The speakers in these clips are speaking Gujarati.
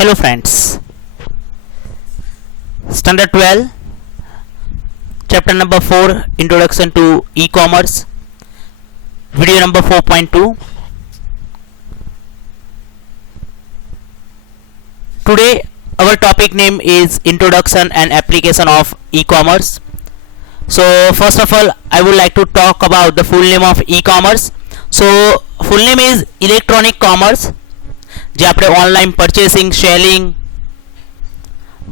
Hello friends, Standard 12, Chapter number 4, Introduction to E-commerce, Video number 4.2. Today our topic name is Introduction and Application of E-commerce. So first of all, I would like to talk about the full name of E-commerce. So full name is Electronic Commerce, જે આપણે ઓનલાઈન પરચેસિંગ, સેલિંગ,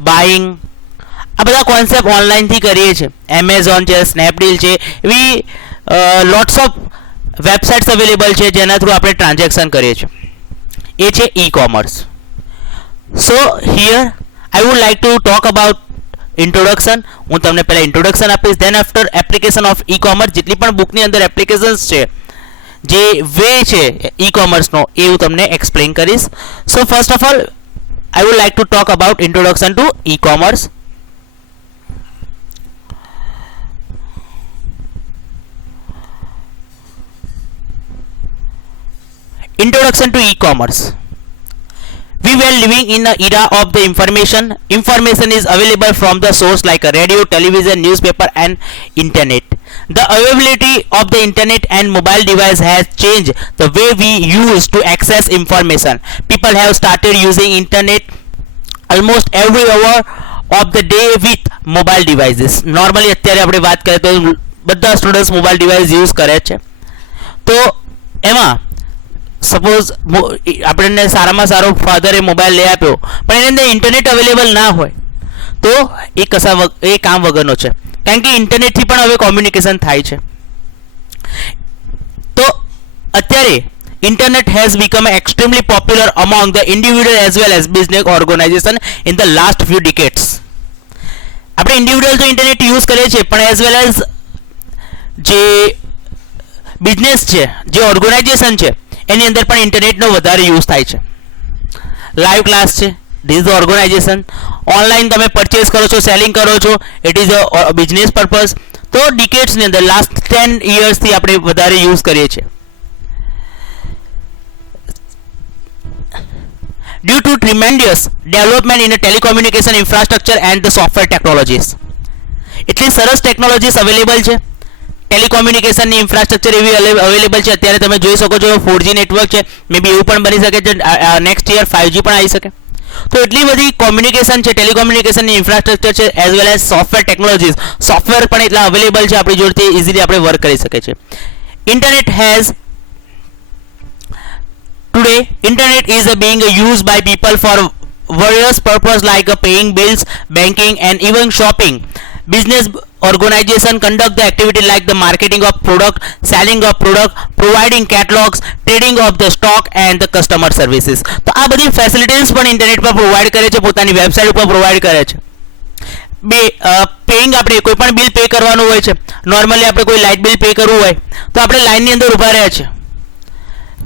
બાઇંગ આ બધા કોન્સેપ્ટ ઓનલાઈનથી કરીએ છીએ. એમેઝોન છે, સ્નેપડીલ છે, એવી લોટ્સ ઓફ વેબસાઇટ્સ અવેલેબલ છે જેના થ્રુ આપણે ટ્રાન્ઝેક્શન કરીએ છીએ. એ છે e commerce. So here I would like to talk about introduction. હું તમને પહેલાં ઇન્ટ્રોડક્શન આપીશ, then after application of E commerce. જેટલી પણ બુકની અંદર એપ્લિકેશન્સ છે, જે વે છે ઈ કોમર્સનો, એ હું તમને એક્સપ્લેન કરીશ. So first of all I would like to talk about introduction to E commerce. Introduction to e-commerce. We were living in the era of the information. Information is available from the source like a radio, television, newspaper and internet. The availability of the internet and mobile device has changed the way we use to access information. People have started using internet almost every hour of the day with mobile devices. Normally અત્યારે આપણે વાત કરીએ તો બધા સ્ટુડન્ટ્સ મોબાઈલ ડિવાઇસ યુઝ કરે છે. તો એમાં સપોઝ આપણને સારામાં સારો ફાધરે મોબાઈલ લઈ આપ્યો, પણ એની અંદર ઇન્ટરનેટ અવેલેબલ ના હોય તો એ કામ વગરનો છે. કારણ કે ઇન્ટરનેટથી પણ હવે કોમ્યુનિકેશન થાય છે. તો અત્યારે internet has become extremely popular among the individual as well as business organisation in the last few decades. આપણે ઇન્ડિવિડ્યુઅલ તો ઇન્ટરનેટ યુઝ કરીએ છીએ, પણ એઝ વેલ એઝ જે બિઝનેસ છે, જે ઓર્ગેનાઇઝેશન છે, એની અંદર પણ ઇન્ટરનેટનો વધારે યુઝ થાય છે. લાઈવ ક્લાસ છે, ધીસ ઇઝ ઓર્ગેનાઇઝેશન. ઓનલાઈન તમે પરચેસ કરો છો, સેલિંગ કરો છો, it is a business purpose. તો ડિકેડ્સની અંદર લાસ્ટ 10 યર્સથી આપણે વધારે યુઝ કરીએ છીએ. Due to tremendous development in the telecommunication infrastructure and the software technologies. એટલી સરસ ટેકનોલોજીસ અવેલેબલ છે. ટેલિકોમ્યુનિકેશનની ઇન્ફ્રાસ્ટ્રક્ચર એવી અવેલેબલ છે. અત્યારે તમે જોઈ શકો છો 4G નેટવર્ક છે, મે બી એવું પણ બની શકે છે નેક્સ્ટ યર 5G પણ આવી શકે. તો એટલી બધી કોમ્યુનિકેશન છે, ટેલિકોમ્યુનિકેશનની ઇન્ફ્રાસ્ટ્રક્ચર છે, as well as software technologies. Software પણ એટલા અવેલેબલ છે આપણી જોડે, ઇઝીલી આપણે વર્ક કરી શકીએ છીએ. Internet has today internet is being used by people for various purposes like paying bills, banking and even shopping. Business organization conduct the activity like the marketing of product, selling of product, providing catalogs, trading of the stock and the customer services. તો આ બધી ફેસિલિટીઝ પણ ઇન્ટરનેટ પર પ્રોવાઈડ કરે છે, પોતાની વેબસાઇટ ઉપર પ્રોવાઈડ કરે છે. પેઇંગ, આપણે કોઈ પણ બિલ પે કરવાનું હોય છે, નોર્મલી આપણે કોઈ લાઇટ બિલ પે કરવું હોય તો આપણે લાઇનની અંદર ઊભા રહ્યા છે.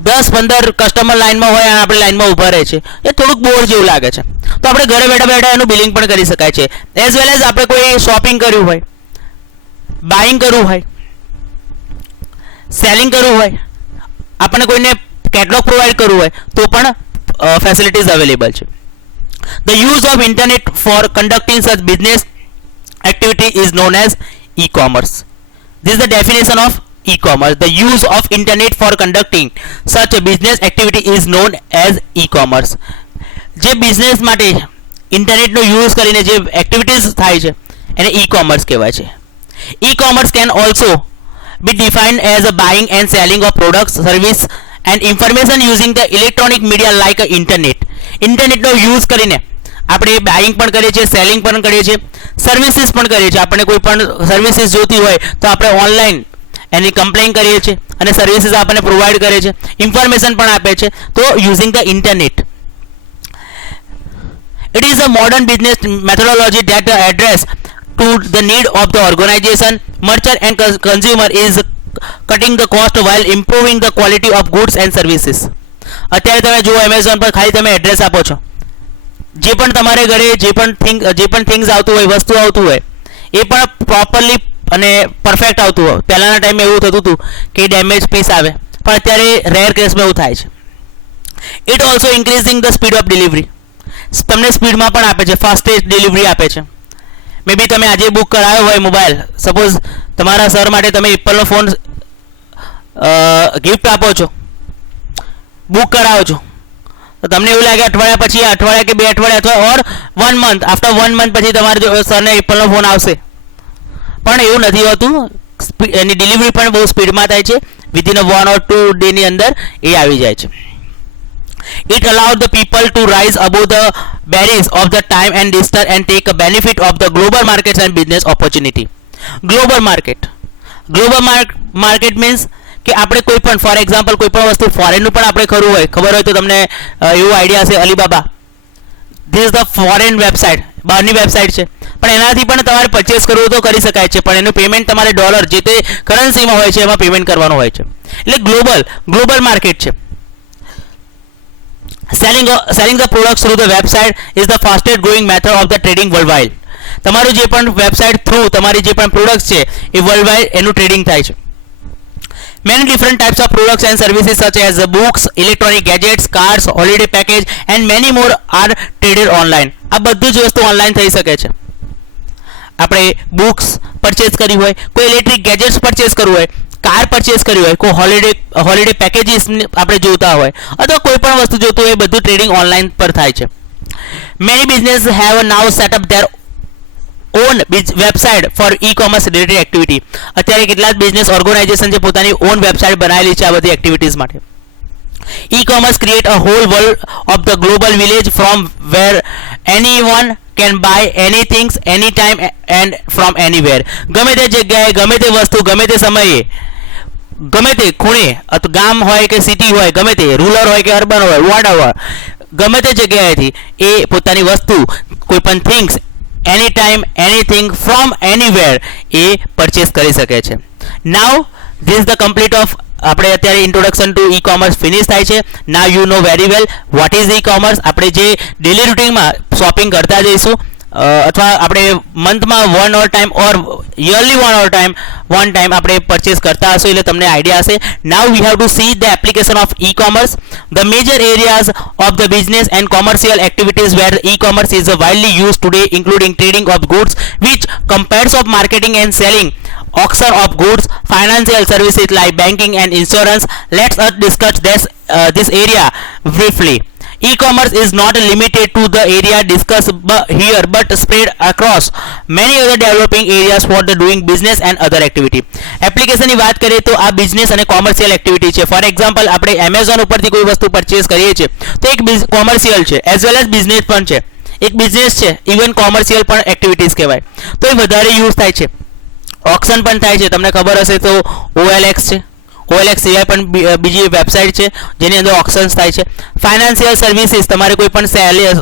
10-15 કસ્ટમર લાઇનમાં હોય અને આપણે લાઇનમાં ઊભા રહે છે, એ થોડુંક બોર જેવું લાગે છે. તો આપણે ઘરે બેઠા બેઠા એનું બિલિંગ પણ કરી શકાય છે. એઝ વેલ એઝ આપણે કોઈ શોપિંગ કર્યું હોય, બાઇંગ કરવું હોય, સેલિંગ કરવું હોય, આપણને કોઈને કેટલોગ પ્રોવાઈડ કરવું હોય તો પણ ફેસિલિટીઝ અવેલેબલ છે. The use of internet for conducting such business activity is known as E commerce. This is the definition of e-commerce. The use of internet for conducting such a business activity is known as e-commerce. જે બિઝનેસ માટે ઇન્ટરનેટનો યુઝ કરીને જે એક્ટિવિટીઝ થાય છે એને ઈ-કોમર્સ કહેવાય છે. E-commerce can also be defined as a buying and selling of products, service and information using the electronic media like a internet. ઇન્ટરનેટનો યુઝ કરીને આપણે બાઇંગ પણ કરીએ છીએ, સેલિંગ પણ કરીએ છીએ, સર્વિસીસ પણ કરીએ છીએ. આપણે કોઈ પણ સર્વિસીસ જોતી હોય તો આપણે ઓનલાઈન એની કમ્પ્લેન કરીએ છીએ અને સર્વિસીસ આપણને પ્રોવાઈડ કરે છે, ઇન્ફોર્મેશન પણ આપે છે. તો using the internet, it is a modern business methodology that address to the need of the organization. Merchant and consumer is cutting the cost while improving the quality of goods and services. અત્યારે તમે જુઓ એમેઝોન પર ખાલી તમે એડ્રેસ આપો છો, જે પણ તમારે ઘરે જે પણ થિંગ્સ આવતું હોય, વસ્તુ આવતું હોય, એ પણ પ્રોપરલી અને પરફેક્ટ આવતું હોય. પહેલાંના ટાઈમે એવું થતું હતું કે ડેમેજ પીસ આવે, પણ અત્યારે રેર કેસમાં એવું થાય છે. It also increasing the speed of delivery. તમને સ્પીડમાં પણ આપે છે, ફાસ્ટેસ્ટ ડિલિવરી આપે છે. મે બી તમે આજે બુક કરાયો હોય મોબાઈલ, સપોઝ તમારા સર માટે તમે એપલનો ફોન ગિફ્ટ આપો છો, બુક કરાવો છો, તો તમને એવું લાગે અઠવાડિયા પછી, અઠવાડિયા કે 2 અઠવાડિયા અથવા ઓર 1 મંથ, આફ્ટર 1 મંથ પછી તમારા સરને એપલનો ફોન આવશે. પણ એવું નથી હોતું. એની ડિલિવરી પણ બહુ સ્પીડમાં થાય છે. વિધિન 1 or 2 ડેની અંદર એ આવી જાય છે. It allows the people to rise above the barriers of the time and distance and take a benefit of the global markets and business opportunity. Global market means કે આપણે કોઈ પણ, ફોર એક્ઝામ્પલ કોઈ પણ વસ્તુ ફોરેનનું પણ આપણે કરવું હોય, ખબર હોય તો તમને એવું આઈડિયા હશે, Alibaba this is the foreign website, બહારની વેબસાઇટ છે, પણ એનાથી પણ તમારે પરચેસ કરવું તો કરી શકાય છે, પણ એનું પેમેન્ટ તમારે ડોલર જે તે કરન્સીમાં હોય છે એમાં પેમેન્ટ કરવાનું હોય છે. એટલે ગ્લોબલ માર્કેટ છે. Selling the products through the website is the fastest growing method of the trading worldwide. તમારું જે પણ વેબસાઇટ થ્રુ તમારી જે પણ પ્રોડક્ટ્સ છે એ વર્લ્ડવાઇડ એનું ટ્રેડિંગ થાય છે. Many different types of products and services such as books, electronic gadgets, cars, holiday package and many more are traded online. આ બધું જ વસ્તુ ઓનલાઈન થઈ શકે છે. આપણે બુક્સ પરચેસ કરવી હોય, કોઈ ઇલેક્ટ્રિક ગેજેટ્સ પરચેસ કરવું હોય, કાર પરચેસ કરવી હોય, કોઈ હોલિડે પેકેજીસ આપણે જોતા હોય અથવા કોઈ પણ વસ્તુ જોતું હોય, એ બધું ટ્રેડિંગ ઓનલાઈન પર થાય છે. Many businesses have now set up their own website for e-commerce related activity. અત્યારે કેટલાક બિઝનેસ ઓર્ગેનાઇઝેશન છે પોતાની ઓન વેબસાઇટ બનાવેલી છે આ બધી એક્ટિવિટીઝ માટે. E-commerce create a whole world of the global village from where anyone can buy anything anytime and from anywhere. ગમે તે જગ્યાએ, ગમે તે વસ્તુ, ગમે તે સમયે, ગમે તે ખૂણે, ગામ હોય કે સિટી હોય, ગમે તે રૂરલ હોય કે અર્બન હોય, વોટએવર, ગમે તે જગ્યાએથી એ પોતાની વસ્તુ, કોઈ પણ things, any time, anything, from anywhere એ પરચેસ કરી શકે છે. Now this the complete of આપણે અત્યારે introduction to E commerce finish થાય છે. Now you know very well what is E commerce. આપણે જે ડેલી રૂટીનમાં શોપિંગ કરતા જઈશું અથવા આપણે મંથમાં 1 or time or yearly 1 time આપણે પરચેસ કરતા હશું એટલે તમને આઈડિયા હશે. Now we have to see the application of E commerce, the major areas of the business and commercial activities where E commerce is widely use today including trading of goods which compares of marketing and selling, auction of goods, financial services like banking and insurance. Let's discuss this area briefly. E-commerce is not limited to the area discussed here but spread across many other developing areas for the doing business and other activity. Application ની વાત કરીએ તો આ બિઝનેસ અને કોમર્શિયલ એક્ટિવિટી છે. ફોર એક્ઝામ્પલ આપણે એમેઝોન ઉપરથી કોઈ વસ્તુ પરચેસ કરીએ છીએ તો એક કોમર્શિયલ છે એઝ વેલ એઝ બિઝનેસ પણ છે, એક બિઝનેસ છે, ઇવન કોમર્શિયલ પણ એક્ટિવિટીઝ કહેવાય. તો એ વધારે યુઝ થાય છે. ઓક્શન પણ થાય છે, તમને ખબર હશે તો OLX છે, OLX સિવાય પણ બીજી વેબસાઇટ છે જેની અંદર ઓક્શન્સ થાય છે. ફાઇનાન્શિયલ સર્વિસીસ, તમારે કોઈ પણ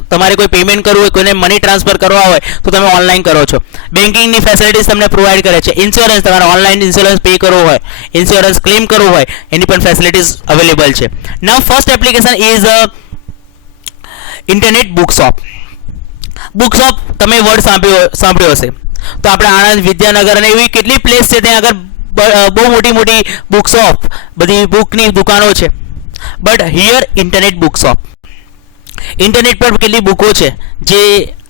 તમારે કોઈ પેમેન્ટ કરવું હોય, કોઈને મની ટ્રાન્સફર કરવા હોય તો તમે ઓનલાઈન કરો છો. બેન્કિંગની ફેસિલિટીઝ તમને પ્રોવાઈડ કરે છે. ઇન્સ્યોરન્સ, તમારે ઓનલાઈન ઇન્સ્યોરન્સ પે કરવો હોય, ઇન્સ્યોરન્સ ક્લેમ કરવું હોય, એની પણ ફેસિલિટીઝ અવેલેબલ છે. Now first application is internet book shop. Book shop તમે વર્ડ સાંભળ્યો હશે. તો આપણે આણંદ, વિદ્યાનગર અને એવી કેટલી પ્લેસ છે ત્યાં આગળ બહુ મોટી મોટી બુક શોપ, બધી બુકની દુકાનો છે. But here internet book shop, internet પર કેટલી બુકો છે જે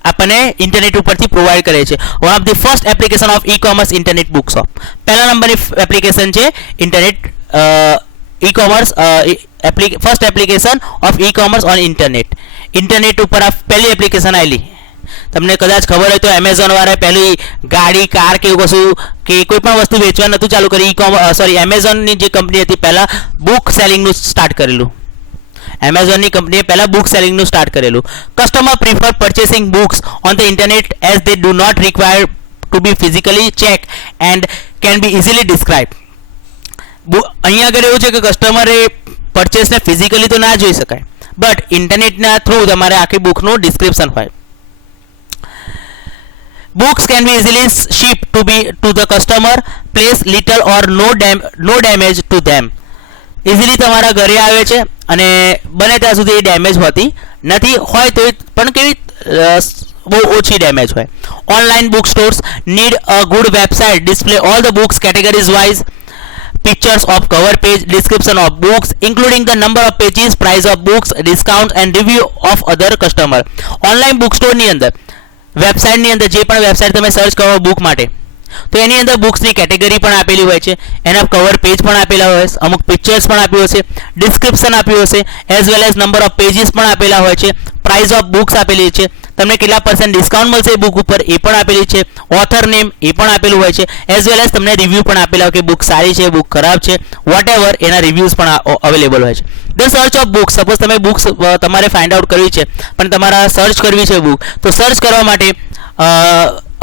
આપણને ઇન્ટરનેટ ઉપરથી પ્રોવાઈડ કરે છે. One of the first application of e commerce internet book shop. પહેલા નંબરની એપ્લિકેશન છે internet e commerce, first application of e commerce on internet. Internet ઉપર આ પહેલી એપ્લિકેશન આવેલી. તમને કદાચ ખબર હોય તો એમેઝોન વાળાએ પહેલી ગાડી, કાર કે એવું કશું કે કોઈ પણ વસ્તુ વેચવા નહોતું ચાલુ કરી. એમેઝોનની જે કંપની હતી પહેલાં બુક સેલિંગનું સ્ટાર્ટ કરેલું. એમેઝોનની કંપનીએ પહેલાં બુક સેલિંગનું સ્ટાર્ટ કરેલું. Customer prefer purchasing books on the internet as they do not require to be physically check and can be easily describe. અહીંયા આગળ એવું છે કે કસ્ટમરે પરચેસને ફિઝિકલી તો ના જોઈ શકાય, બટ ઇન્ટરનેટના થ્રુ તમારે આખી બુકનું ડિસ્ક્રિપ્શન હોય. Books can be easily shipped to the customer, place little or no damage to them. Easily તમારા ઘરે આવે છે અને બને ત્યાં સુધી એ ડેમેજ હોતી નથી, હોય તો પણ કેવી બહુ ઓછી ડેમેજ હોય. Online book stores need a good website display all the books categories wise. pictures of cover page, description of books including the number of pages, price of books, discounts and review of other customer. Online book સ્ટોરની અંદર વેબસાઇટની અંદર જે પણ વેબસાઇટ તમે સર્ચ કરો બુક માટે તો એની અંદર બુક્સની કેટેગરી પણ આપેલી હોય છે, એના કવર પેજ પણ આપેલા હોય છે, અમુક પિક્ચર્સ પણ આપ્યું હશે, ડિસ્ક્રિપ્શન આપ્યું હશે, as well as number of pages પણ આપેલા હોય છે, પ્રાઇસ ઓફ બુક્સ આપેલી છે, તમને કેટલા % ડિસ્કાઉન્ટ મળશે બુક ઉપર એ પણ આપેલી છે, ઓથર નેમ એ પણ આપેલું હોય છે, એઝ વેલ એઝ તમને રિવ્યૂ પણ આપેલા હોય કે બુક સારી છે, બુક ખરાબ છે, વોટ એવર એના રિવ્યૂઝ પણ અવેલેબલ હોય છે. The search of books, suppose તમે બુક્સ તમારે ફાઇન્ડ આઉટ કરવી છે પણ તમારા સર્ચ કરવી છે બુક, તો સર્ચ કરવા માટે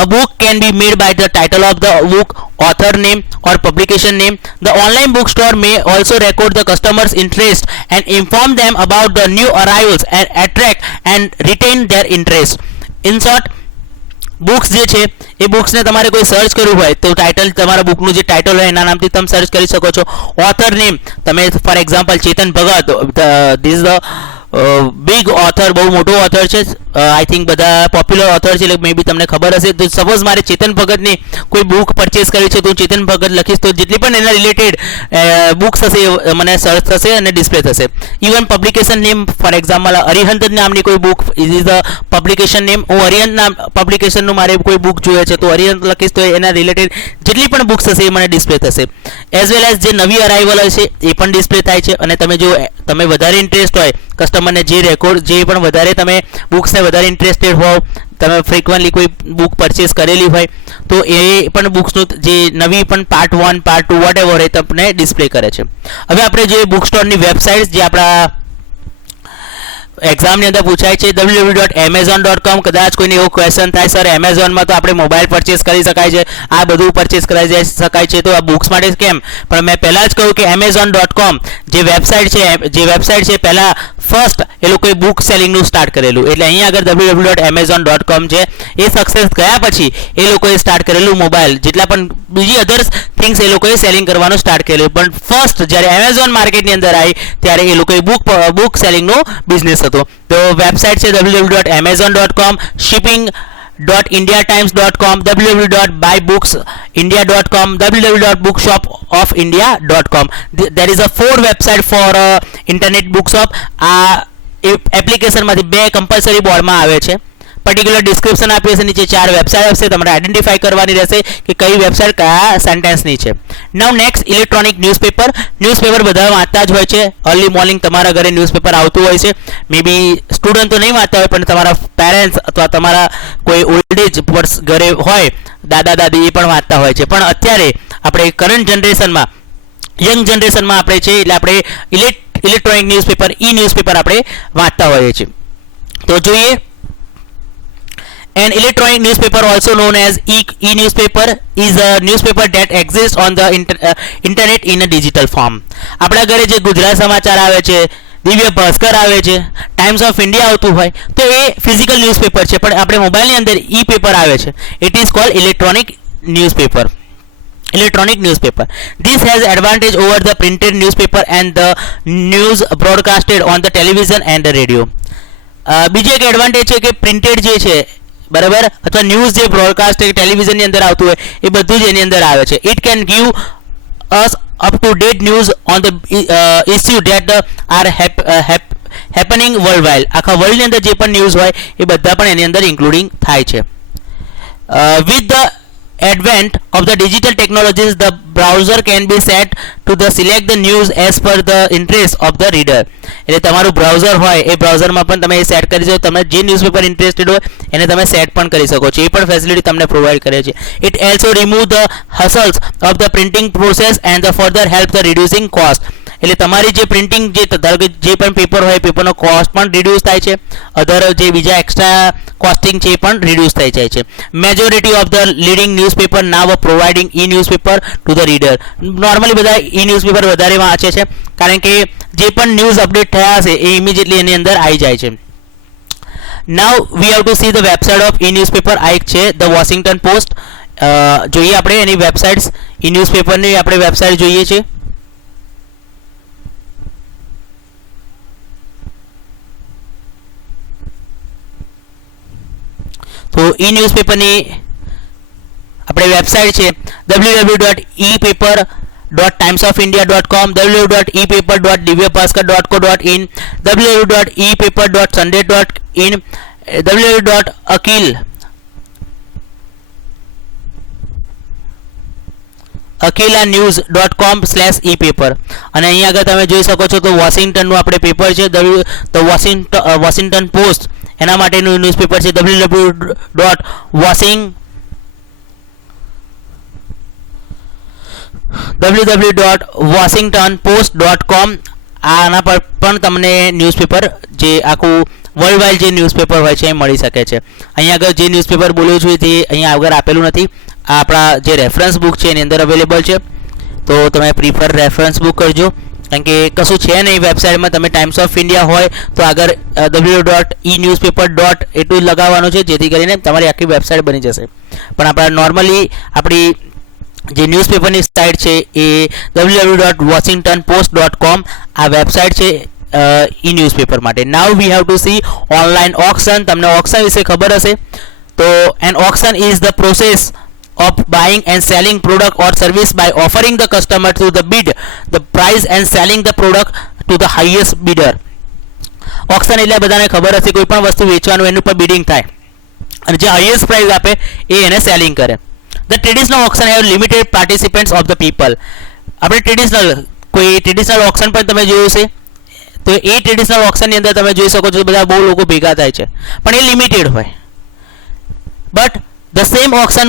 a book can be made by the title of the book, author name or publication name. The online bookstore may also record the customer's interest and inform them about the new arrivals and attract and retain their interest. In short, books જે છે એ બુક્સને તમારે કોઈ સર્ચ કરવું હોય તો ટાઇટલ, તમારા બુકનું જે ટાઇટલ હોય એના નામથી તમે સર્ચ કરી શકો છો. ઓથર નેમ, તમે for example Chetan Bhagat, this the big author, બહુ મોટો ઓથર છે, આઈ થિંક બધા પોપ્યુલર ઓથર છે એટલે મે બી તમને ખબર હશે. તો સપોઝ મારે ચેતન ભગતની કોઈ બુક પરચેસ કરવી છે તો હું ચેતન ભગત લખીશ તો જેટલી પણ એના રિલેટેડ બુક્સ હશે એ મને સર્ચ થશે અને ડિસ્પ્લે થશે. Even publication name, for example Arihant નામની કોઈ book is the publication name, હું અરિહંત નામ પબ્લિકેશનનું મારે કોઈ બુક જોઈએ છે તો અરિહંત લખીશ તો એના રિલેટેડ જેટલી પણ બુક્સ હશે એ મને ડિસ્પ્લે થશે. એઝ વેલ એઝ જે નવી અરાઇવલ હશે એ પણ ડિસ્પ્લે થાય છે. અને તમે જો તમે વધારે ઇન્ટરેસ્ટ હોય કસ્ટમરને, જે રેકોર્ડ જે પણ વધારે તમે બુક્સને વધારે ઇન્ટરેસ્ટેડ હોવ, તમે ફ્રિકવન્ટલી કોઈ બુક પરચેસ કરેલી હોય તો એ પણ બુક્સનું જે નવી પણ પાર્ટ 1 પાર્ટ 2 વોટ એવર એ તમને ડિસ્પ્લે કરે છે. હવે આપણે જે બુક સ્ટોરની વેબસાઇટ જે આપણા એક્ઝામની અંદર પૂછાય છે www.amazon.com. કદાચ કોઈને એવો ક્વેશ્ચન થાય સર એમેઝોનમાં તો આપણે મોબાઈલ પરચેસ કરી શકાય છે, આ બધું પરચેસ કરી શકાય છે તો આ બુક્સ માટે કેમ? પણ મેં પહેલાં જ કહ્યું કે amazon.com જે વેબસાઇટ છે પહેલાં ફર્સ્ટ એ લોકોએ બુક સેલિંગનું સ્ટાર્ટ કરેલું, એટલે અહીંયા આગળ www.amazon.com છે એ સક્સેસ ગયા પછી એ લોકોએ સ્ટાર્ટ કરેલું મોબાઈલ, જેટલા પણ બીજી અધર્સ થિંગ્સ એ લોકોએ સેલિંગ કરવાનું સ્ટાર્ટ કરેલું. પણ ફર્સ્ટ જ્યારે એમેઝોન માર્કેટની અંદર આવી ત્યારે એ લોકોએ બુક સેલિંગનો બિઝનેસ હતો. તો વેબસાઇટ છે www.amazon.com, shipping.indiatimes.com, www.buybooks.india.com, www.bookshopofIndia.com. There is a 4 website for internet bookshop. આ એપ્લિકેશનમાંથી 2 કમ્પલસરી બોર્ડમાં આવે છે. પર્ટિક્યુલર ડિસ્ક્રિપ્શન આપી હશે, નીચે 4 વેબસાઇટ હશે, તમારે આઈડેન્ટિફાઈ કરવાની રહેશે કે કઈ વેબસાઇટ કયા સેન્ટેન્સની છે. નાઉ નેક્સ્ટ, ઇલેક્ટ્રોનિક ન્યૂઝપેપર. ન્યૂઝપેપર બધા વાંચતા જ હોય છે. અર્લી મોર્નિંગ તમારા ઘરે ન્યૂઝપેપર આવતું હોય છે. મે બી સ્ટુડન્ટ તો નહીં વાંચતા હોય પણ તમારા પેરેન્ટ્સ અથવા તમારા કોઈ ઓલ્ડ એજ ઘરે હોય, દાદા દાદી એ પણ વાંચતા હોય છે. પણ અત્યારે આપણે કરંટ જનરેશનમાં, યંગ જનરેશનમાં આપણે છે એટલે આપણે ઇલેક્ટ્રોનિક ન્યૂઝપેપર, ન્યૂઝપેપર આપણે વાંચતા હોઈએ છીએ. તો જોઈએ, an electronic newspaper also known as e-newspaper is a newspaper that exists on the internet in a digital form. આપણા ઘરે જે ગુજરાત સમાચાર આવે છે, દિવ્ય ભાસ્કર આવે છે, ટાઈમ્સ ઓફ ઇન્ડિયા આવતું હોય તો એ ફિઝિકલ ન્યૂઝપેપર છે, પણ આપણે મોબાઈલની અંદર ઈ પેપર આવે છે. It is called electronic newspaper. This has advantage over the printed newspaper and the news broadcasted on the television and the radio. બીજી એક એડવાન્ટેજ છે કે પ્રિન્ટેડ જે છે બરાબર, અથવા ન્યૂઝ જે બ્રોડકાસ્ટ ટેલિવિઝનની અંદર આવતું હોય એ બધું જ એની અંદર આવે છે. It can give us up to date news on the issue that are happening world wide. આખા વર્લ્ડની અંદર જે પણ ન્યૂઝ હોય એ બધા પણ એની અંદર ઇન્ક્લુડિંગ થાય છે. With the advent of the digital technologies, the browser can be set to the select the news as per the interest of the reader. એટલે તમારું બ્રાઉઝર હોય એ બ્રાઉઝરમાં પણ તમે સેટ કરી શકો, તમે જે ન્યૂઝપેપર ઇન્ટરેસ્ટેડ હોય એને તમે સેટ પણ કરી શકો છો. એ પણ ફેસિલિટી તમને પ્રોવાઈડ કરે છે. It also remove the hassles of the printing process and the further help the reducing cost. એટલે તમારી જે પ્રિન્ટિંગ જે પણ પેપર હોય પેપરનો કોસ્ટ પણ રિડ્યુસ થાય છે, અધર જે બીજા એક્સ્ટ્રા કોસ્ટિંગ છે એ પણ રિડ્યુસ થઈ જાય છે. Majority of the leading newspaper now providing newspaper to the reader. Normally બધા ન્યૂઝપેપર વધારે વાંચે છે કારણ કે જે પણ ન્યૂઝ અપડેટ થયા હશે એ ઇમિડિયેટલી એની અંદર આવી જાય છે. Now we have to see the website of newspaper. આ એક છે ધ વોશિંગ્ટન પોસ્ટ. જોઈએ આપણે એની વેબસાઇટ્સ, ન્યૂઝપેપરની આપણે વેબસાઇટ જોઈએ છે. તો ન્યૂઝપેપરની આપણે વેબસાઇટ છે www.epaper www.timesofindia.com, www.epaper.divyabhaskar.co.in, www.epaper.sunday.in, www.akilanews.com/epaper. અને અહીંયા આગળ તમે જોઈ શકો છો તો વોશિંગ્ટનનું આપણે પેપર છે વોશિંગ્ટન પોસ્ટ, એના માટેનું ન્યૂઝપેપર છે www.washingtonpost.com. આના પર પણ તમને ન્યૂઝપેપર જે આખું વર્લ્ડ વાઇડ જે ન્યૂઝપેપર હોય છે એ મળી શકે છે. અહીંયા આગળ જે ન્યૂઝપેપર બોલ્યો છું તે અહીંયા આગળ આપેલું નથી. આ આપણા જે રેફરન્સ બુક છે એની અંદર અવેલેબલ છે, તો તમે પ્રિફર રેફરન્સ બુક કરજો, કારણ કે કશું છે નહીં વેબસાઇટમાં. તમે ટાઈમ્સ ઓફ ઇન્ડિયા હોય તો આગળ www.enewspaper. એટલું જ લગાવવાનું છે, જેથી કરીને તમારી આખી વેબસાઇટ બની જશે. પણ આપણા નોર્મલી આપણી જે ન્યૂઝપેપરની સાઇટ છે એ www.washingtonpost.com આ વેબસાઇટ છે ઈ ન્યૂઝપેપર માટે. Now we have to see online auction. તમને ઓક્શન વિશે ખબર હશે તો an auction is the process of buying and selling product or service by offering the customer to the bid the price and selling the product to the highest bidder. Auction એટલે બધાને ખબર હશે કોઈ પણ વસ્તુ વેચવાનું એનું પર બિડિંગ થાય અને જે હાઈએસ્ટ પ્રાઇસ આપે એ એને સેલિંગ કરે. The traditional auction have limited participants of the people. આપણે કોઈ ટ્રેડિશનલ ઓક્શન પણ તમે જોયું છે તો એ ટ્રેડિશનલ ઓક્શનની અંદર તમે જોઈ શકો છો બધા બહુ લોકો ભેગા થાય છે, પણ એ લિમિટેડ હોય. But the same auction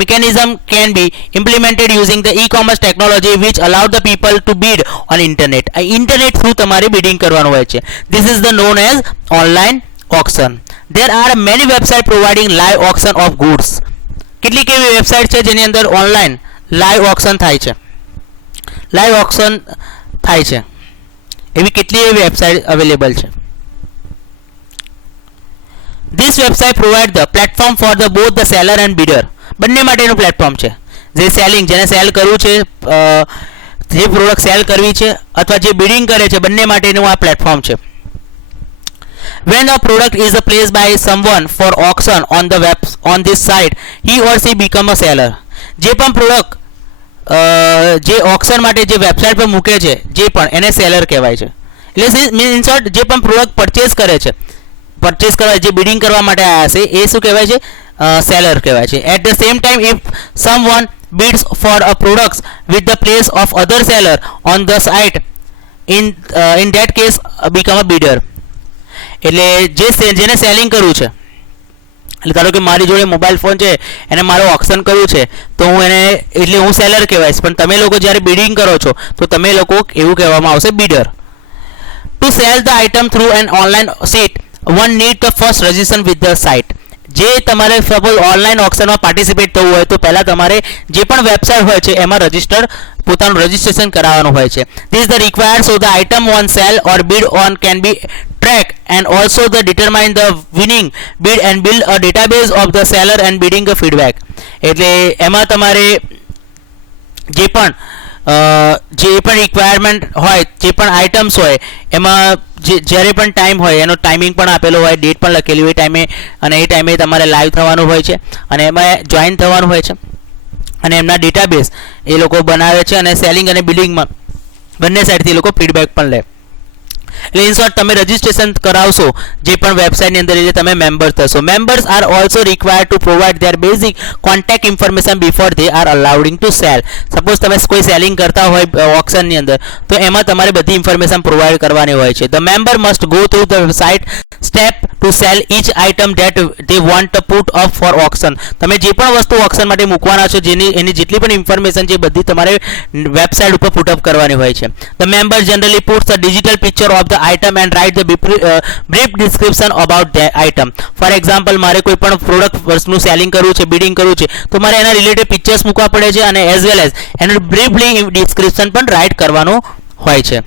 mechanism can be implemented using the e-commerce technology which allow the people to bid on internet. Internet through તમારે bidding કરવાનું હોય છે. This is the known as online auction. There are many websites providing live auction of goods. કેટલીક એવી વેબસાઇટ છે જેની અંદર ઓનલાઈન લાઈવ ઓક્શન થાય છે. એવી કેટલી એવી વેબસાઇટ અવેલેબલ છે. This website provide the platform for the both the seller and bidder. બંને માટેનું પ્લેટફોર્મ છે. જે જેને સેલ કરવું છે, જે પ્રોડક્ટ સેલ કરવી છે અથવા જે બિડિંગ કરે છે, બંને માટેનું આ પ્લેટફોર્મ છે. When a product is placed by someone for auction on this site, he or she become a seller. જે પણ પ્રોડક્ટ જે ઓક્શન માટે જે વેબસાઇટ પર મૂકે છે જે પણ એને સેલર કહેવાય છે. એટલે ઇન શોર્ટ જે પણ પ્રોડક્ટ પરચેસ કરે છે, પરચેસ કરવા જે બિડિંગ કરવા માટે આવ્યા છે એ શું કહેવાય છે? સેલર કહેવાય છે. At the same time if someone bids for a products with the place of other seller on the site, in that case become a bidder. એટલે જેને સેલિંગ કરવું છે, એટલે ધારો કે મારી જોડે મોબાઈલ ફોન છે એને મારો ઓક્શન કરવું છે તો હું એને એટલે હું સેલર કહેવાઈશ, પણ તમે લોકો જ્યારે બિડિંગ કરો છો તો તમે લોકો એવું કહેવામાં આવશે bidder. To sell the item through an online site one need the first registration with the site. જે તમારે સપોઝ ઓનલાઈન ઓક્શનમાં પાર્ટિસિપેટ થવું હોય તો પહેલાં તમારે જે પણ વેબસાઇટ હોય છે એમાં પોતાનું રજિસ્ટ્રેશન કરાવવાનું હોય છે. This is the required so the item one sell or bid on can be tracked and also the determine the winning bid and build a database of the seller and bidding feedback. એટલે એમાં તમારે જે પણ રિક્વાયરમેન્ટ હોય, જે પણ આઇટમ્સ હોય એમાં જ્યારે પણ ટાઈમ હોય એનો ટાઈમિંગ પણ આપેલો હોય, ડેટ પણ લખેલી હોય ટાઈમે, અને એ ટાઈમે તમારે લાઈવ થવાનું હોય છે અને એમાં જોઈન થવાનું હોય છે અને એમના ડેટાબેઝ એ લોકો બનાવે છે અને સેલિંગ અને બિલિંગમાં બંને સાઈડથી એ લોકો ફીડબેક પણ લે. એટલે ઇન શોર્ટ તમે રજિસ્ટ્રેશન કરાવશો જે પણ વેબસાઇટની અંદર એટલે તમે મેમ્બર થશો. Members are also required to provide their basic contact information before they are allowing to sell. Suppose તમે કોઈ સેલિંગ કરતા હોય ઓક્શનની અંદર તો એમાં તમારે બધી ઇન્ફોર્મેશન પ્રોવાઈડ કરવાની હોય છે. The member must go through the site step to sell each item that they want to put up for auction. તમે જે પણ વસ્તુ ઓક્શન માટે મૂકવાના છો એની જેટલી પણ ઇન્ફોર્મેશન છે બધી તમારે વેબસાઇટ ઉપર પુટઅપ કરવાની હોય છે. The member generally puts a digital picture of the item and write the brief description about the item. For example, મારે કોઈ પણ પ્રોડક્ટ વસ્તુનું સેલિંગ કરવું છે, બિડિંગ કરવું છે તો મારે એના રિલેટેડ પિક્ચર્સ મૂકવા પડે છે અને એઝ વેલ એઝ એનું બ્રીફલી ડિસ્ક્રિપ્શન પણ રાઇટ કરવાનું હોય છે.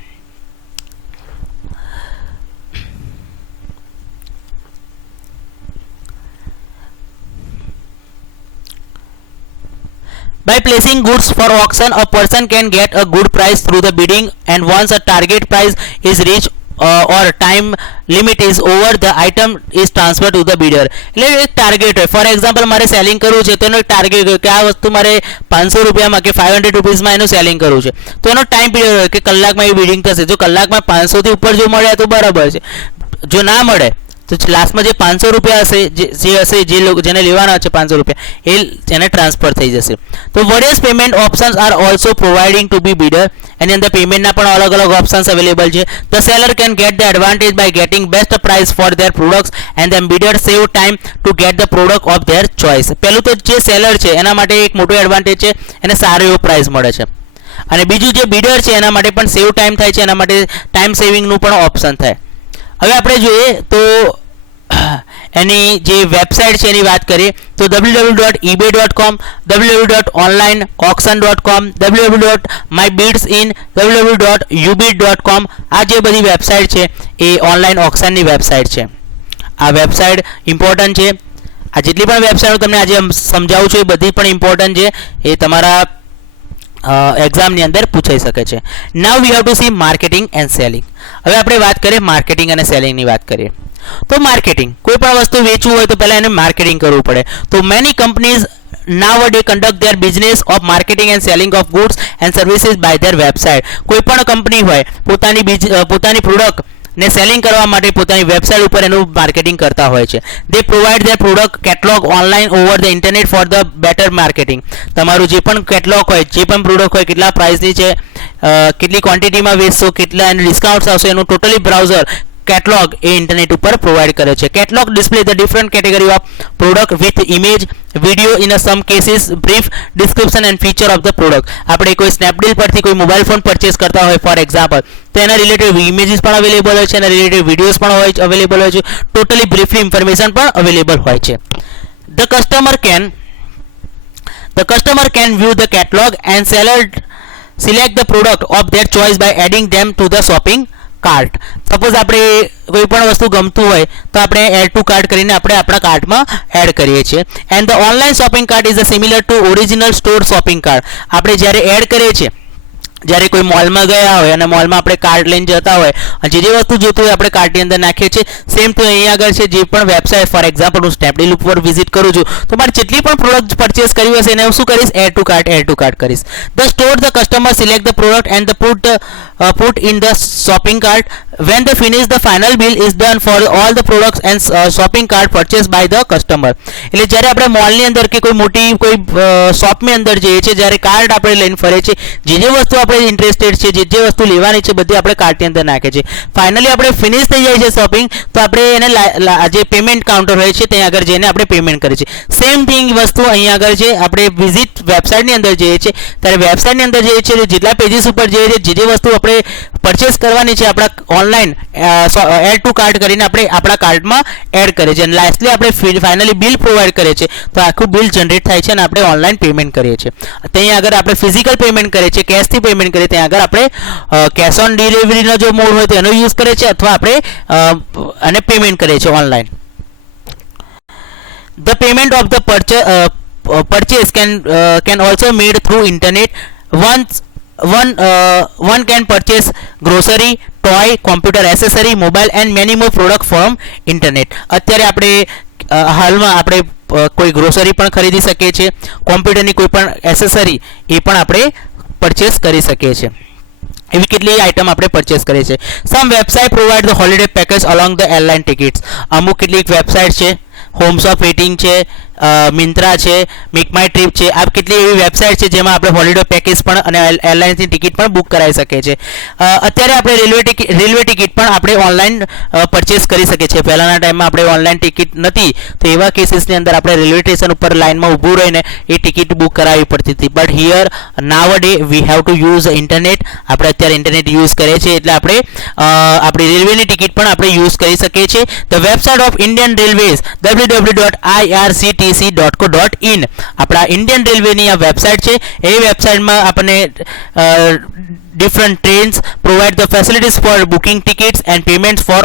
By placing goods for auction, a person can get a good price through the bidding, and once a target price is reached or time limit is over, the item is transferred to the bidder. એટલે એક ટાર્ગેટ હોય. ફોર એક્ઝામ્પલ મારે સેલિંગ કરવું છે તો એનો ટાર્ગેટ હોય કે આ વસ્તુ મારે 500 રૂપિયામાં કે 500 રૂપીસમાં એનું સેલિંગ કરવું છે, તો એનો ટાઈમ પીરિયડ હોય કે કલાકમાં એ બિડિંગ થશે. જો કલાકમાં 500 થી ઉપર જો મળ્યા તો બરાબર છે, જો ના મળે તો લાસ્ટમાં જે 500 રૂપિયા હશે જે હશે જે લોકો જેને લેવાના છે 500 રૂપિયા એ એને ટ્રાન્સફર થઈ જશે. તો various payment options are also providing to be bidder. એની અંદર પેમેન્ટના પણ અલગ અલગ ઓપ્શન્સ અવેલેબલ છે. The seller can get the advantage by getting best price for their products and then bidder save time to get the product of their choice. પહેલું તો જે સેલર છે એના માટે એક મોટો એડવાન્ટેજ છે, એને સારો એવો પ્રાઇસ મળે છે. અને બીજું જે બિડર છે એના માટે પણ સેવ ટાઈમ થાય છે, એના માટે ટાઈમ સેવિંગનું પણ ઓપ્શન થાય. હવે આપણે જોઈએ તો એની જે વેબસાઇટ છે એની વાત કરીએ તો www.ebay.com, www.onlineauction.com, www.mybidsin, www.ubid.com આ જે બધી વેબસાઇટ છે એ ઓનલાઈન ઓક્શનની વેબસાઇટ છે. આ વેબસાઇટ ઇમ્પોર્ટન્ટ છે. આ જેટલી પણ વેબસાઇટ હું તમને આજે સમજાવું છું એ બધી પણ ઇમ્પોર્ટન્ટ છે, એ તમારા એક્ઝામની અંદર પૂછાઈ શકે છે. Now we have to see marketing and selling. હવે આપણે વાત કરીએ માર્કેટિંગ અને સેલિંગની વાત કરીએ તો માર્કેટિંગ, કોઈ પણ વસ્તુ વેચવું હોય તો પહેલાં એને માર્કેટિંગ કરવું પડે. તો many companies nowadays conduct their business of marketing and selling of goods and services by their website. કોઈ પણ કંપની હોય પોતાની પ્રોડક્ટ ને સેલિંગ કરવા માટે પોતાની વેબસાઇટ ઉપર એનું માર્કેટિંગ કરતા હોય છે. They provide their product catalog online over the internet for the better marketing. તમારું જે પણ કેટલોગ હોય, જે પણ પ્રોડક્ટ હોય, કેટલા પ્રાઇસની છે, કેટલી ક્વોન્ટિટીમાં વેચશો, કેટલા એનું ડિસ્કાઉન્ટ આવશે, એનું ટોટલી બ્રાઉઝર કેટલોગ એ ઇન્ટરનેટ ઉપર પ્રોવાઇડ કરે છે. Catalogue display the different category of product with image, video, in sum cases brief description and feature of the product. આપણે કોઈ સ્નેપડીલ પરથી કોઈ મોબાઈલ ફોન પરચેસ કરતા હોય ફોર એક્ઝામ્પલ, તો એના રિલેટેડ ઇમેજીસ પણ અવેલેબલ હોય છે, એના રિલેટેડ વિડીયોઝ પણ હોય અવેલેબલ હોય છે, ટોટલી બ્રીફલી ઇન્ફોર્મેશન પણ અવેલેબલ હોય છે. The customer can view the catalogue and seller select the product of their choice by adding them to the shopping cart. Suppose આપણે કોઈ પણ વસ્તુ ગમતું હોય તો આપણે એડ ટુ કાર્ટ કરીને આપણે આપણા કાર્ટમાં એડ કરીએ છીએ. And the online shopping cart is similar two original store shopping cart. આપણે જ્યારે એડ કરીએ છીએ, જ્યારે કોઈ મોલમાં ગયા હોય અને મોલમાં આપણે કાર્ડ લઈને જતા હોય અને જે વસ્તુ જોતું હોય આપણે કાર્ટની અંદર નાખીએ છીએ, સેમ ટુ અહીંયા આગળ છે જે પણ વેબસાઇટ, ફોર એક્ઝામ્પલ હું સ્નેપડીલ ઉપર વિઝિટ કરું છું તો મારે જેટલી પણ પ્રોડક્ટ પરચેસ કરી હશે એને હું શું કરીશ, એડ ટુ કાર્ટ કરીશ. The store the customer select the product and the put in the shopping cart. When they finish, the final bill is done for all the products and shopping cart purchased by the customer. એટલે જ્યારે આપણે મોલની અંદર કે કોઈ મોટી કોઈ શોપની અંદર જઈએ છીએ, જ્યારે કાર્ડ આપણે લઈને ફરે છે, જે વસ્તુ આપણે ઇન્ટરેસ્ટેડ છે, જે વસ્તુ લેવાની છે બધી આપણે કાર્ટની અંદર નાખે છે. ફાઇનલી આપણે ફિનિશ થઈ જાય છે શોપિંગ, તો આપણે એને જે પેમેન્ટ કાઉન્ટર હોય છે ત્યાં આગળ જઈને આપણે પેમેન્ટ કરીએ છીએ. સેમ થિંગ વસ્તુ અહીંયા આગળ છે, આપણે વિઝિટ વેબસાઇટની અંદર જઈએ છીએ ત્યારે વેબસાઇટની અંદર જઈએ છીએ, જેટલા પેજીસ ઉપર જઈએ છીએ, જે વસ્તુ આપણે પરચેસ કરવાની છે આપણા ઓનલાઈન એડ ટુ કાર્ટ કરીને આપણે આપણા કાર્ટમાં એડ કરીએ છીએ અને લાસ્ટલી આપણે ફાઇનલી બિલ પ્રોવાઈડ કરીએ છીએ. તો આખું બિલ જનરેટ થાય છે અને આપણે ઓનલાઈન પેમેન્ટ કરીએ છીએ. ત્યાં આગળ આપણે ફિઝિકલ પેમેન્ટ કરીએ છીએ, કેશથી પેમેન્ટ કરીએ, ત્યાં આગળ આપણે કેશ ઓન ડિલિવરીનો જો મોડ હોય તો એનો યુઝ કરીએ છીએ અથવા આપણે અને પેમેન્ટ કરીએ છીએ online. The payment of the purchase can also made through internet. One can purchase grocery, toy, computer accessory, mobile and many more product from internet. અત્યારે આપણે હાલમાં આપણે કોઈ ગ્રોસરી પણ ખરીદી શકીએ છીએ, કોમ્પ્યુટરની કોઈ પણ એસેસરી એ પણ આપણે પરચેસ કરી શકીએ છીએ. એવી કેટલી આઇટમ આપણે પરચેસ કરીએ છીએ. Some website provide the holiday package along the airline tickets. અમુક કેટલીક વેબસાઇટ છે, હોમ્સ ઓફ રેટિંગ છે, મિંત્રા છે, મેક માય ટ્રીપ છે, આ કેટલી એવી વેબસાઇટ છે જેમાં આપણે હોલિડે પેકેજ પણ અને એરલાઇન્સની ટિકિટ પણ બુક કરાવી શકીએ છીએ. અત્યારે આપણે રેલવે ટિકિટ પણ આપણે ઓનલાઈન પરચેસ કરી શકીએ છીએ. પહેલાંના ટાઈમમાં આપણે ઓનલાઈન ટિકિટ નથી તો એવા કેસીસની અંદર આપણે રેલવે સ્ટેશન ઉપર લાઇનમાં ઊભું રહીને એ ટિકિટ બુક કરાવવી પડતી હતી. But here now day we have to use internet. આપણે અત્યારે ઇન્ટરનેટ યુઝ કરીએ છીએ એટલે આપણે આપણી રેલવેની ટિકિટ પણ આપણે યુઝ કરી શકીએ છીએ. The website of Indian railways www.irctc.co.in આપણા ઇન્ડિયન રેલવેની આ વેબસાઇટ છે. એ વેબસાઇટમાં આપણને different trains provide the facilities for booking tickets and payments for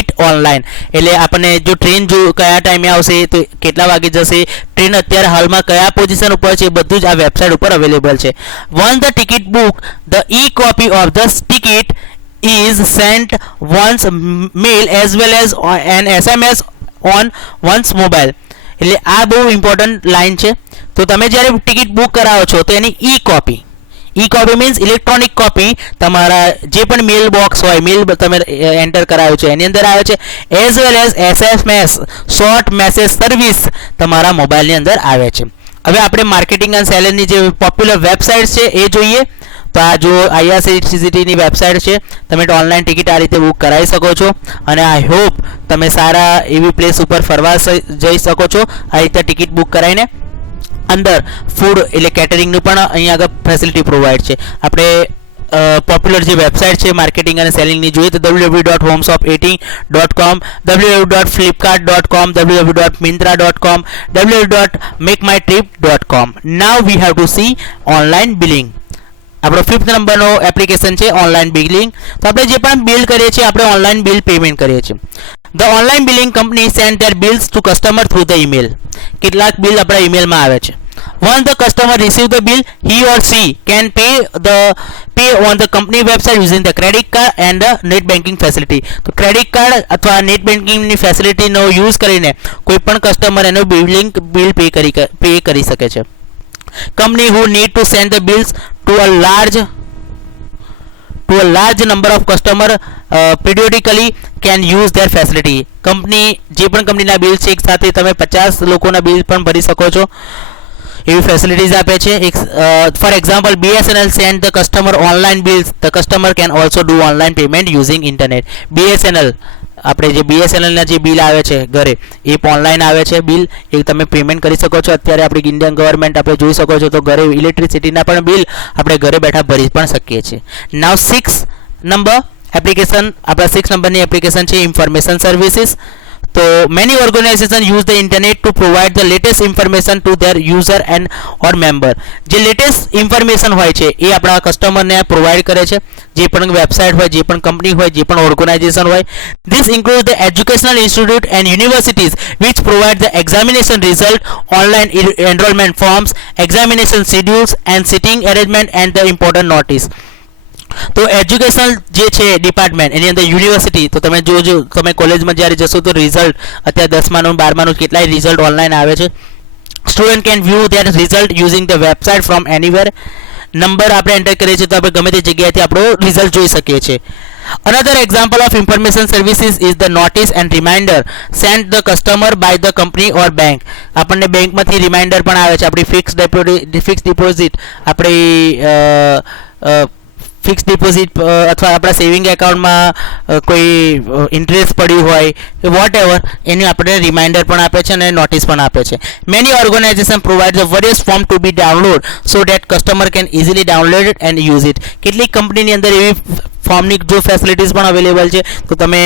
it online. એટલે આપણને જો ટ્રેન જો કયા ટાઈમે આવશે તો કેટલા વાગે જશે, ટ્રેન અત્યારે હાલમાં કયા પોઝિશન ઉપર છે, બધું જ આ વેબસાઇટ ઉપર અવેલેબલ છે. Once the ticket book, the E copy of the ticket is sent once mail as well as an SMS on one's mobile. એટલે આ બહુ ઇમ્પોર્ટન્ટ લાઈન છે. તો તમે જ્યારે ટિકિટ બુક કરાવો છો તો એની ઈ કોપી મીન્સ ઇલેક્ટ્રોનિક કોપી તમારા જે પણ મેલ બોક્સ હોય, મેલ તમે એન્ટર કરાવ્યો છે એની અંદર આવે છે, as well as SMS short message service તમારા મોબાઈલની અંદર આવે છે. હવે આપણે માર્કેટિંગ એન્ડ સેલિંગની જે પોપ્યુલર વેબસાઇટ છે એ જોઈએ. તો આ જો IRCTCની વેબસાઇટ છે, તમે ઓનલાઈન ટિકિટ આ રીતે બુક કરાવી શકો છો. અને આઈ હોપ તમે સારા એવી પ્લેસ ઉપર ફરવા જઈ શકો છો આ રીતે ટિકિટ બુક કરાવીને. અંદર ફૂડ એટલે કેટરિંગનું પણ અહીંયા આગળ ફેસિલિટી પ્રોવાઈડ છે. આપણે પોપ્યુલર જે વેબસાઇટ છે માર્કેટિંગ અને સેલિંગની જોઈએ તો www.homeshop18.com, www.flipkart.com, www.myntra.com, www.makemytrip.com. Now we have to see online billing. આપણો 5th નંબરનો એપ્લિકેશન છે ઓનલાઈન બિલિંગ. તો આપણે જે પણ બિલ કરીએ છીએ આપણે ઓનલાઈન બિલ પેમેન્ટ કરીએ છીએ. The online billing company send their bills to customer through the email. કેટલાક બિલ આપણા ઈમેલમાં આવે છે. Once the customer receive the bill, he or she can pay on the company website using the credit card and the net banking facility. તો ક્રેડિટ કાર્ડ અથવા નેટ બેન્કિંગની ફેસિલિટીનો યુઝ કરીને કોઈ પણ કસ્ટમર એનો બિલ પે કરી શકે છે. Company who need to send the bills to a large number of customer periodically can use their facility. Company જે પણ કંપનીના બિલ છે એક સાથે તમે 50 લોકોના બિલ પણ ભરી શકો છો એવી ફેસિલિટીઝ આપે છે. For example BSNL send the customer online bills. The customer can also do online payment using internet. BSNL આપણે જે BSNLના જે બિલ આવે છે ઘરે એ ઓનલાઈન આવે છે બિલ, એ તમે પેમેન્ટ કરી શકો છો. અત્યારે આપણી ઇન્ડિયન ગવર્મેન્ટ આપણે જોઈ શકો છો તો ઘરે ઇલેક્ટ્રિસિટીના પણ બિલ આપણે ઘરે બેઠા ભરી પણ શકીએ છીએ. નાવ 6 નંબર એપ્લિકેશન, આપણા 6 નંબરની એપ્લિકેશન છે ઇન્ફોર્મેશન સર્વિસીસ. તો many organizations use the internet to provide the latest information to their user and or member. જે લેટેસ્ટ ઇન્ફોર્મેશન હોય છે એ આપણા કસ્ટમરને પ્રોવાઈડ કરે છે. જે પણ વેબસાઇટ હોય, જે પણ કંપની હોય, જે પણ ઓર્ગેનાઇઝેશન હોય. This includes the educational institute and universities which provide the examination result, online enrollment forms, examination schedules and sitting arrangement and the important notice. તો એજ્યુકેશનલ જે છે ડિપાર્ટમેન્ટ એની અંદર યુનિવર્સિટી, તો તમે જોજો તમે કોલેજમાં જ્યારે જશો તો રિઝલ્ટ અત્યારે 10માનું 12માનું કેટલાય રિઝલ્ટ ઓનલાઈન આવે છે. Student can view that result using the website from anywhere. Number આપણે એન્ટર કરીએ છીએ તો આપણે ગમે તે જગ્યાએથી આપણો રિઝલ્ટ જોઈ શકીએ છીએ. Another example of information services is the notice and reminder sent the customer by the company or bank. આપણને બેંકમાંથી રિમાઇન્ડર પણ આવે છે. આપણી ફિક્સ ડિપોઝિટ આપણી ફિક્સ ડિપોઝિટ અથવા આપણા સેવિંગ એકાઉન્ટમાં કોઈ ઇન્ટરેસ્ટ પડ્યું હોય વોટ એવર એની આપણે રિમાઇન્ડર પણ આપે છે અને નોટિસ પણ આપે છે. Many organization provide the various form to be download so that customer can easily download it and use it. કેટલીક કંપનીની અંદર એવી ફોર્મની જો ફેસિલિટીઝ પણ અવેલેબલ છે તો તમે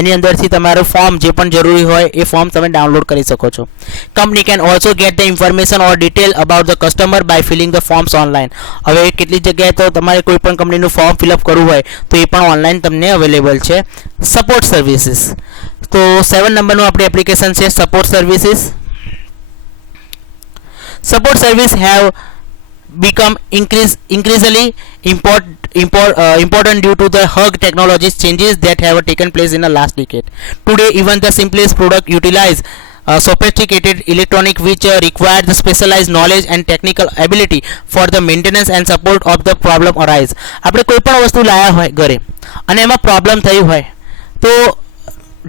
એની અંદરથી તમારું ફોર્મ જે પણ જરૂરી હોય એ ફોર્મ તમે ડાઉનલોડ કરી શકો છો. Company can also get the information or detail about the customer by filling the forms online. હવે કેટલી જગ્યાએ તો તમારે કોઈ પણ કંપનીનું ફોર્મ ફિલઅપ કરવું હોય તો એ પણ ઓનલાઈન તમને અવેલેબલ છે. સપોર્ટ સર્વિસીસ, તો 7 નંબરનું આપણી એપ્લિકેશન છે support services. Support service have become increasingly important due to the hug technologies changes that have taken place in the last decade. Today, even the simplest product utilize sophisticated electronic which require the specialized knowledge and technical ability for the maintenance and support of the problem arise. આપણે કોઈ પણ વસ્તુ લાયા હોય ઘરે અને એમાં પ્રોબ્લેમ થઈ હોય તો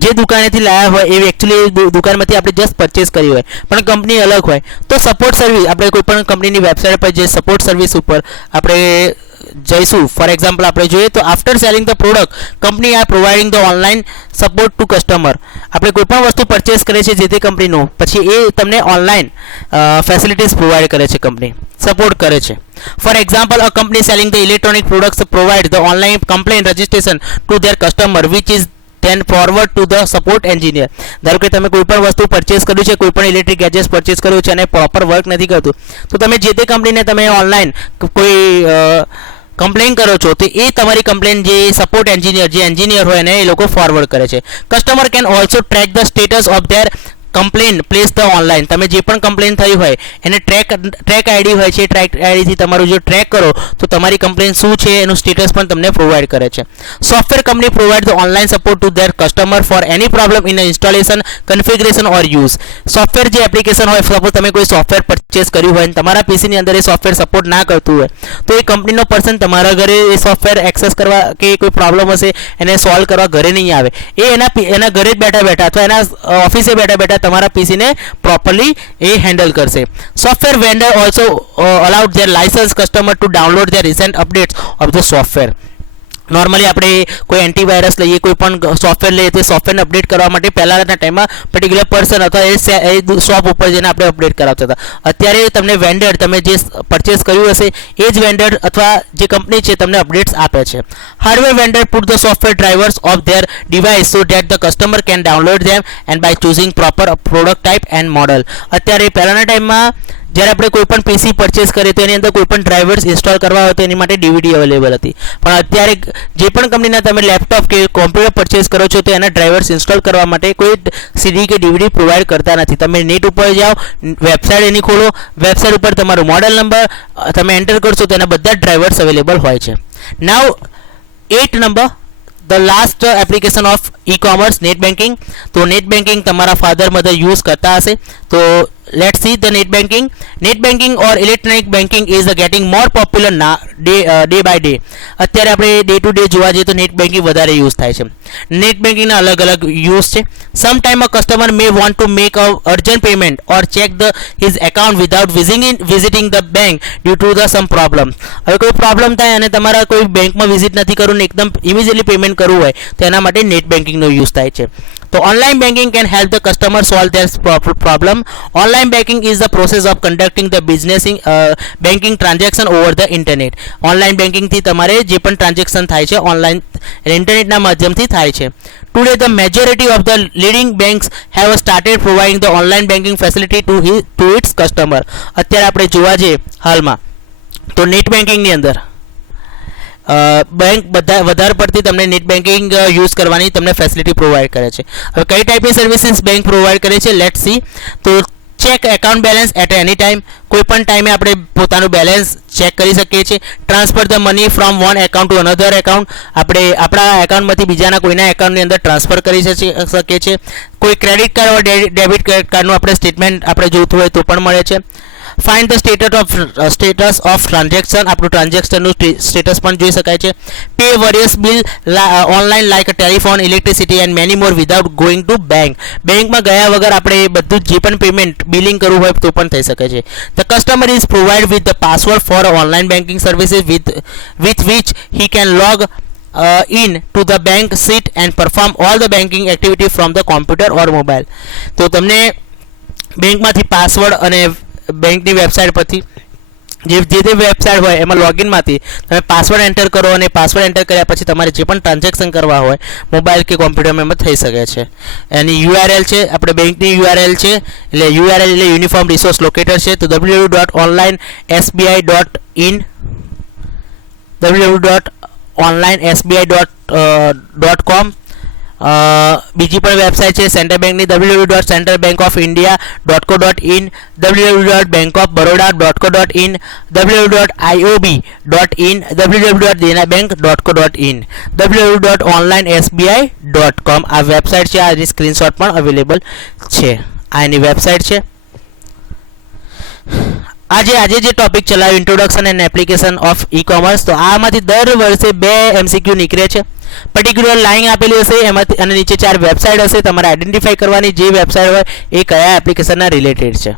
જે દુકાનેથી લાયા હોય એ એકચ્યુઅલી દુકાનમાંથી આપણે જસ્ટ પરચેસ કરી હોય પણ કંપની અલગ હોય તો સપોર્ટ સર્વિસ આપણે કોઈ પણ કંપનીની વેબસાઇટ પર જે સપોર્ટ સર્વિસ ઉપર આપણે જઈશું. ફોર એક્ઝામ્પલ આપણે જોઈએ તો after selling the product company are providing the online support to customer. આપણે કોઈ પણ વસ્તુ પરચેસ કરીએ છીએ જે તે કંપનીનું પછી એ તમને ઓનલાઈન ફેસિલિટીઝ પ્રોવાઈડ કરે છે, કંપની સપોર્ટ કરે છે. For example, a company selling the electronic products provide the online complaint registration to their customer which is then forward to the support engineer. ધારો કે તમે કોઈ પણ વસ્તુ પરચેસ કર્યું છે, કોઈ પણ ઇલેક્ટ્રિક ગેજેટ્સ પરચેસ કર્યું છે અને પ્રોપર વર્ક નથી કરતું તો તમે જે તે કંપનીને તમે ઓનલાઈન કોઈ કમ્પ્લેન કરો છો તો એ તમારી કમ્પ્લેન જે સપોર્ટ એન્જિનિયર જે એન્જિનિયર હોય એને એ લોકો ફોરવર્ડ કરે છે. Customer can also track the status of their complain place the online, તમે જે પણ કમ્પ્લેન થઈ હોય એને ટ્રેક આઈડી હોય છે, ટ્રેક આઈડીથી તમારું જો ટ્રેક કરો તો તમારી કમ્પ્લેન શું છે એનું સ્ટેટસ પણ તમને પ્રોવાઈડ કરે છે. Software company provide the online support to their customer for any problem in installation, configuration or use. Software જે એપ્લિકેશન હોય, સપોઝ તમે કોઈ સોફ્ટવેર પરચેસ કર્યું હોય અને તમારા પીસીની અંદર એ સોફ્ટવેર સપોર્ટ ના કરતું હોય તો એ કંપનીનો પર્સન તમારા ઘરે એ સોફ્ટવેર એક્સેસ કરવા કે કોઈ પ્રોબ્લેમ હશે એને સોલ્વ કરવા ઘરે નહીં આવે, એ એના ઘરે જ બેઠા અથવા એના ઓફિસે બેઠા તમારા પીસીને પ્રોપરલી એ હેન્ડલ કરશે. Software vendor also allowed there licence customer two download there recent updates of the software. Normally આપણે કોઈ એન્ટીવાયરસ લઈએ, કોઈ પણ સોફ્ટવેર લઈએ તો સોફ્ટવેરને અપડેટ કરવા માટે પહેલાંના ટાઈમમાં પર્ટિક્યુલર પર્સન અથવા એ શોપ ઉપર જઈને આપણે અપડેટ કરાવતા હતા. અત્યારે તમને વેન્ડર, તમે જે પરચેસ કર્યું હશે એ જ વેન્ડર અથવા જે કંપની છે તમને અપડેટ્સ આપે છે. Hardware vendor put the software drivers of their device so that the customer can download them and by choosing proper product type and model. અત્યારે પહેલાંના ટાઈમમાં જ્યારે આપણે કોઈ પણ પીસી પરચેસ કરીએ તો એની અંદર કોઈ પણ ડ્રાઈવર્સ ઇન્સ્ટોલ કરવા હોય તો એની માટે ડીવીડી અવેલેબલ હતી, પણ અત્યારે જે પણ કંપનીના તમે લેપટોપ કે કોમ્પ્યુટર પરચેસ કરો છો તો એના ડ્રાઈવર્સ ઇન્સ્ટોલ કરવા માટે કોઈ સીડી કે ડીવીડી પ્રોવાઈડ કરતા નથી. તમે નેટ ઉપર જાઓ, વેબસાઇટ એની ખોલો, વેબસાઇટ ઉપર તમારો મોડલ નંબર તમે એન્ટર કરશો તો એના બધા જ ડ્રાઈવર્સ અવેલેબલ હોય છે. નાવ 8 number, the last application of e commerce, net banking. તો નેટ બેન્કિંગ તમારા ફાધર મધર યુઝ કરતા હશે તો let's see the net banking. Net banking or electronic banking is getting more popular now day by day. અત્યારે આપણે ડે ટુ ડે જોવા જઈએ તો નેટ બેન્કિંગ વધારે યુઝ થાય છે. નેટ બેન્કિંગના અલગ અલગ યુઝ છે. Some time a customer may want to make a urgent payment or check the his account without visiting the bank due to the some problem. હવે કોઈ પ્રોબ્લેમ થાય અને તમારા કોઈ બેંકમાં વિઝિટ નથી કરવું ને એકદમ ઇમિડિયેટલી પેમેન્ટ કરવું હોય તો એના માટે નેટ બેન્કિંગનો યુઝ થાય છે. તો online banking can help the customer solve their problem. Online banking is the process of conducting the business banking transaction over the internet. Online બેન્કિંગથી તમારે જે પણ ટ્રાન્ઝેક્શન થાય છે ઓનલાઈન ઇન્ટરનેટના માધ્યમથી થાય છે. Today the majority of the leading banks have started providing the online banking facility to its customer. અત્યારે આપણે જોવા જઈએ હાલમાં તો નેટ બેન્કિંગની અંદર બેંક વધારે પડતી તમને નેટ બેન્કિંગ યુઝ કરવાની તમને ફેસિલિટી પ્રોવાઈડ કરે છે. હવે કઈ ટાઈપની સર્વિસીસ બેંક પ્રોવાઈડ કરે છે લેટ્સ સી. તો check account balance at any time, કોઈ પણ ટાઈમે આપણે પોતાનું બેલેન્સ ચેક કરી શકીએ છીએ. Transfer the money from one account to another account, આપણે આપણા એકાઉન્ટમાંથી બીજાના કોઈના એકાઉન્ટની અંદર ટ્રાન્સફર કરી શકીએ છીએ. કોઈ ક્રેડિટ કાર્ડ or ડેબિટ કાર્ડનું આપણે સ્ટેટમેન્ટ આપણે જોઈતું હોય તો પણ મળે છે. Find the status of transaction, આપણું ટ્રાન્ઝેક્શનનું સ્ટેટસ પણ જોઈ શકાય છે. Pay various bill online like telephone, electricity and many more without going to bank. બેંકમાં ગયા વગર આપણે બધું જે પણ પેમેન્ટ બિલિંગ કરવું હોય તો પણ થઈ શકે છે. The customer is provide with the password for online banking services with which he can log in to the bank sheet and perform all the banking activity from the computer or mobile. તો તમને બેંકમાંથી પાસવર્ડ અને બેંકની વેબસાઇટ પરથી જે વેબસાઇટ હોય એમાં લોગિનમાંથી તમે પાસવર્ડ એન્ટર કરો અને પાસવર્ડ એન્ટર કર્યા પછી તમારે જે પણ ટ્રાન્ઝેક્શન કરવા હોય મોબાઈલ કે કોમ્પ્યુટરમાં એમાં થઈ શકે છે. એની યુઆરએલ છે, આપણે બેંકની યુઆરએલ છે, એટલે યુઆરએલ એટલે યુનિફોર્મ રિસોર્સ લોકેટર છે. તો www.onlinesbi.in www.onlinesbi.com. બીજી પણ વેબસાઇટ છે સેન્ટ્રલ બેંકની www.centralbankofindia.co.in, www.bankofbaroda.co.in, www.iob.in, www.denabank.co.in, www.onlinesbi.com. આ વેબસાઇટ છે, આની સ્ક્રીનશોટ પણ અવેલેબલ છે. આ એની વેબસાઇટ છે. આજે જે ટોપિક ચલાવ્યો introduction and application of E commerce, તો આમાંથી દર વર્ષે 2 MCQ નીકળે છે. પર્ટિક્યુલર લાઈન આપેલી હશે એમાંથી અને નીચે 4 વેબસાઇટ હશે, તમારે આઈડેન્ટિફાઈ કરવાની જે વેબસાઇટ હોય એ કયા એપ્લિકેશનના રિલેટેડ છે.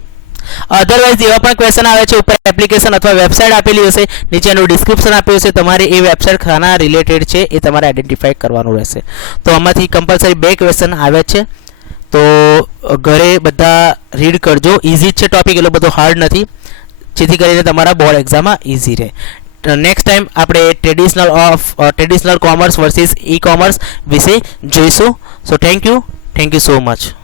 અધરવાઇઝ એવા પણ ક્વેશ્ચન આવે છે, ઉપર એપ્લિકેશન અથવા વેબસાઇટ આપેલી હશે, નીચેનું ડિસ્ક્રિપ્શન આપ્યું હશે, તમારે એ વેબસાઇટ ખાના રિલેટેડ છે એ તમારે આઈડેન્ટિફાઈ કરવાનું રહેશે. તો આમાંથી કમ્પલસરી 2 ક્વેશ્ચન આવે છે, તો ઘરે બધા રીડ કરજો. ઇઝી જ છે ટોપિક, એટલો બધો હાર્ડ નથી, જેથી કરીને તમારા બોર્ડ એક્ઝામમાં ઇઝી રહે. નેક્સ્ટ ટાઈમ આપણે traditional commerce versus e commerce વિશે જોઈશું. So thank you so much.